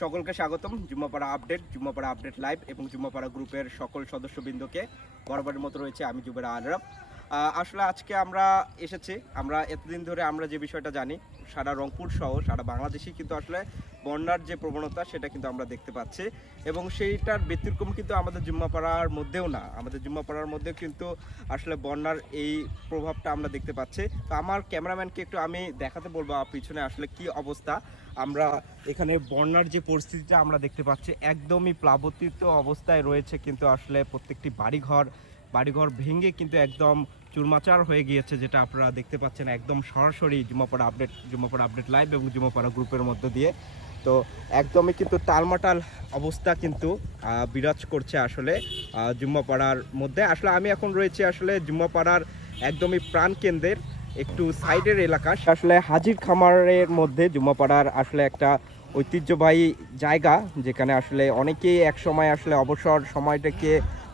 সকলকে স্বাগতম। Jummapara update Jummapara update live এবং জুম্মাপাড়া গ্রুপের সকল সদস্যবৃন্দকে বরাবরের মতো রয়েছে আমি জুবেরা আলরাফ আহ, আসলে আজকে আমরা এসেছি, আমরা এতদিন ধরে আমরা যে বিষয়টা জানি, সারা রংপুর সহ, সারা বাংলাদেশই কিন্তু আসলে বন্যার যে প্রবণতা সেটা কিন্তু আমরা দেখতে পাচ্ছি এবং সেইটার ব্যতিক্রম কিন্তু আমাদের জুম্মাপাড়ার মধ্যেও না, আমাদের জুম্মাপাড়ার মধ্যেও কিন্তু আসলে বন্যার এই প্রভাবটা আমরা দেখতে পাচ্ছি। তো আমার ক্যামেরাম্যানকে একটু আমি দেখাতে বলব পিছনে আসলে কি অবস্থা। আমরা এখানে বন্যার যে পরিস্থিতিটা আমরা দেখতে পাচ্ছি, একদমই প্লাবতীত অবস্থায় রয়েছে কিন্তু আসলে প্রত্যেকটি বাড়িঘর বাড়িঘর ভেঙে কিন্তু একদম চুরমাচার হয়ে গিয়েছে, যেটা আপনারা দেখতে পাচ্ছেন একদম সরাসরি Jummapara update Jummapara update live এবং জুম্মাপাড়া গ্রুপের মধ্য দিয়ে। তো একদমই কিন্তু টালমাটাল অবস্থা কিন্তু বিরাজ করছে আসলে জুম্মাপাড়ার মধ্যে। আসলে আমি এখন রয়েছে আসলে জুম্মাপাড়ার একদমই প্রাণকেন্দ্রের একটু সাইডের এলাকা। আসলে হাজির খামারের মধ্যে জুম্মাপাড়ার আসলে একটা ঐতিহ্যবাহী জায়গা, যেখানে আসলে অনেকেই এক সময় আসলে অবসর সময়টাকে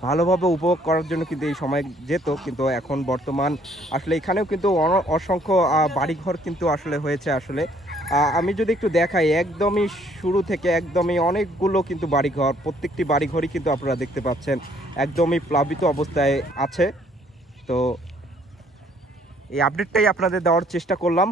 ভালোভাবে উপভোগ করার জন্য কিন্তু এই সময় যেত, কিন্তু এখন বর্তমান আসলে এখানেও কিন্তু অসংখ্য বাড়িঘর কিন্তু আসলে হয়েছে আসলে। আমি যদি একটু দেখাই, একদমই শুরু থেকে একদমই অনেকগুলো কিন্তু বাড়িঘর, প্রত্যেকটি বাড়িঘরই কিন্তু আপনারা দেখতে পাচ্ছেন, একদমই প্লাবিত অবস্থায় আছে। তো এই আপডেটটাই আপনাদের দেওয়ার চেষ্টা করলাম।